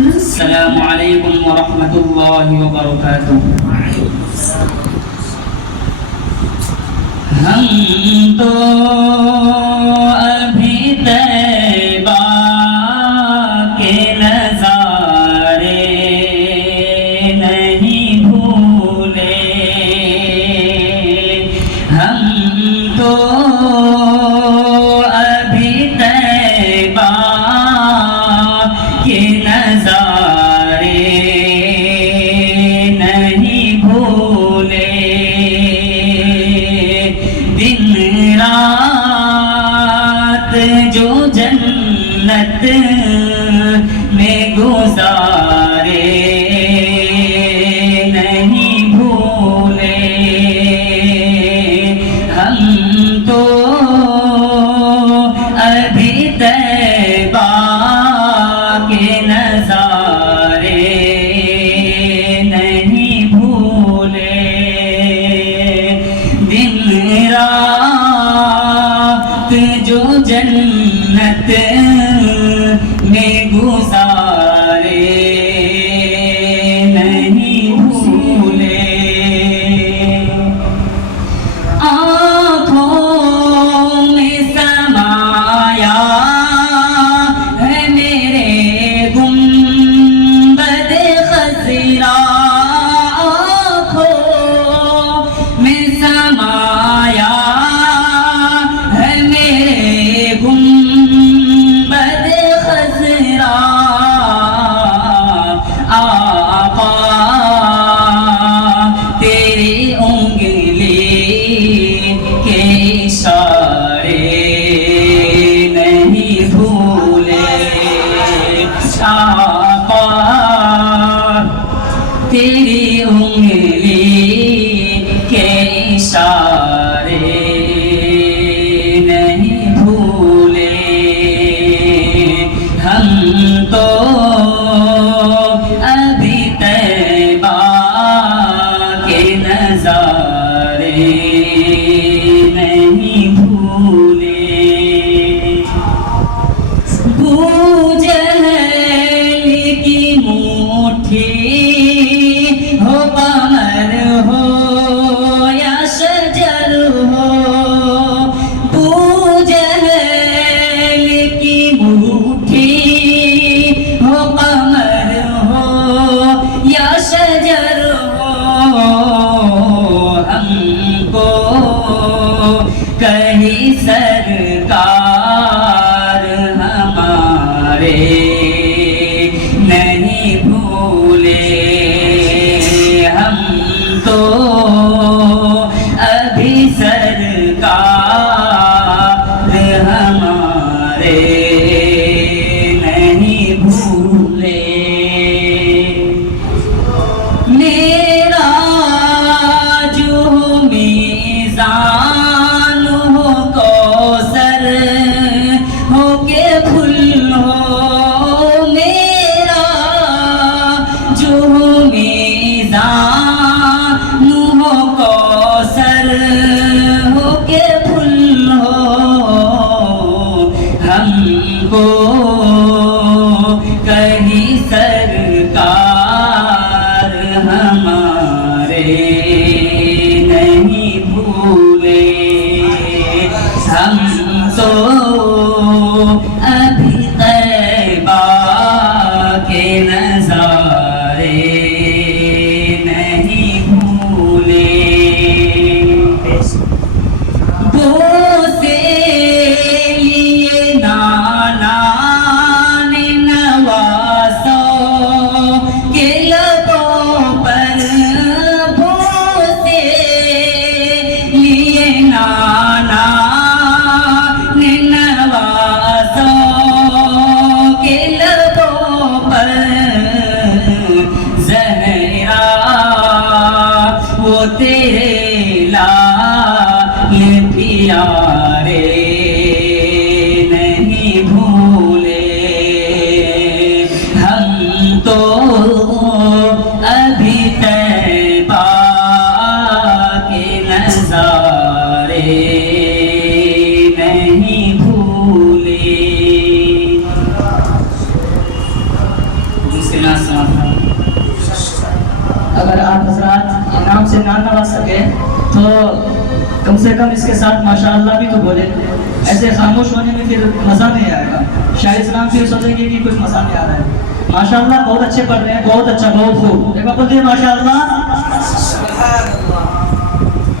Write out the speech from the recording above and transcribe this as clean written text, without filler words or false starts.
अस्सलामु अलैकुम वरहमतुल्लाहि वबरकातुह। हम तो अभी तैबा के नज़ारे नहीं भूले, हम तो अभी तैबा के नज़ारे नहीं भूले। दिन रात जो जन्नत में गुजारे नहीं भूले, हम तो अभी तैबा के नज़ारे नहीं भूले। दिन रात जो जन्नत में गुजारे नहीं भूले। आँखों में समाया है मेरे गुंबद खज़रा, आँखों में समाया है मेरे गुंबद खज़रा। आका तेरी उंगली के इशारे नहीं भूले, आका तेरी उंगली के इशारे नहीं भूले। हम तो अभी तैबा के नज़ारे नहीं भूले। बूझल की मुट्ठी हो, कमर हो या शजर हो, बूझल की मुट्ठी हो, कमर हो या शजर हो, हमको कहीं सरकार हमारे नहीं भूले। हम तो अभी सरकार हमारे नहीं भूले। मेरा जो मीज़ान हो कौसर हो के फुल हो, मेरा जो मीज़ान हो कौसर हो के फुल हो, हमको कहीं सरकार हमारे नहीं भूले। हम तो अभी तैबा के नज़ारे नहीं भूले। बोसे लिए नाना ने नवासो इसके ना सुना। अगर आप हजरात इनाम से ना नवाज सके तो कम से कम इसके साथ माशाअल्लाह भी तो बोले। ऐसे खामोश होने में फिर मज़ा नहीं आएगा, शायद इस्लाम फिर सोचेंगे कि कुछ मज़ा नहीं आ रहा है। माशाअल्लाह बहुत अच्छे पढ़ रहे हैं, बहुत अच्छा, बहुत खूब। एक बार बोलिए माशाअल्लाह।